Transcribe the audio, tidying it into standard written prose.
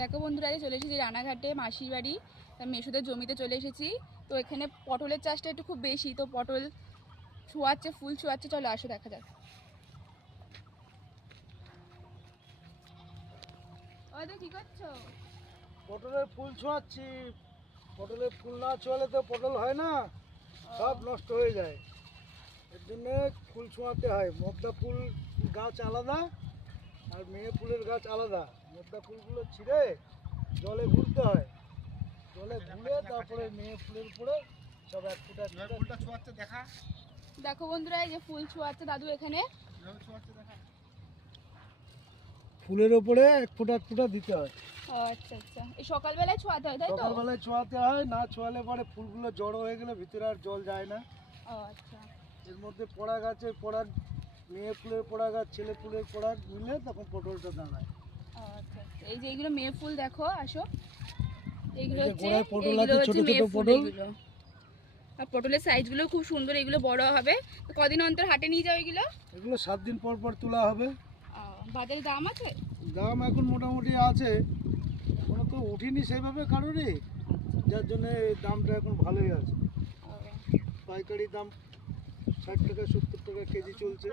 দেখো বন্ধুরা, চলে এসেছি রানাঘাটে মাসির বাড়ি, মেসোদের জমিতে চলে এসেছি। তো এখানে পটলের চাষটা একটু খুব বেশি, তো পটল ছোঁয়াচ্ছে, ফুল ছোঁয়াচ্ছে। চলো আসো দেখা যাক। ওই তো কি করছো? পটলের ফুল ছোঁয়াচ্ছি। পটলের ফুল না ছোঁয়ালে তো পটল হয় না, সব নষ্ট হয়ে যায়। এর জন্য ফুল ছোঁয়াতে হয়। মদ্দা ফুল গাছ আলাদা আর মেয়ে ফুলের গাছ আলাদা। মদ্দা ফুলগুলো ছিঁড়ে জলে গুলতে হয়, জলে গুলে তারপরে মেয়ে ফুলের উপরে সব এক ফুটা ফুলটা ছোঁয়াচ্ছে। দেখো বন্ধুরা, এই যে ফুল ছোঁয়াচ্ছে দাদু এখানে। ফুলের উপরে এক ফুটা দিতে হয়। আচ্ছা আচ্ছা, এই সকালবেলায় ছোঁয়াতে হয় তাই তো? সকালবেলায় ছোঁয়াতে হয়, না ছোঁয়ালে পরে ফুলগুলো জড়ো হয়ে গেলে ভিতরে আর জল যায় না। আচ্ছা এর মধ্যে পড়া গাছের পড়ার, মেয়ে ফুলের পড়া গাছ ছেলে ফুলের পড়া মিলে তখন পটলটা দাঁড়ায়। আচ্ছা, এই যে এইগুলো মেয়ে ফুল, দেখো আসো। এইগুলো এই যে হচ্ছে গোড়ায় পটল এইগুলো আছে, হচ্ছে ছোট ছোট মেয়ে ফুল পটল। এইগুলো। আর পটলের সাইজগুলো খুব সুন্দর, এগুলো বড় হবে। তো কদিন অন্তর হাটে নিয়ে যাও এগুলো? এগুলো 7 দিন পর পর তোলা হবে। বাজারে দাম আছে? দাম এখন মোটামুটি আছে, এখনো তো উঠিনি সেইভাবে কারোরই, যার জন্য দামটা এখন ভালোই আছে। পাইকারি দাম 60 টাকা 70 টাকা কেজি চলছে।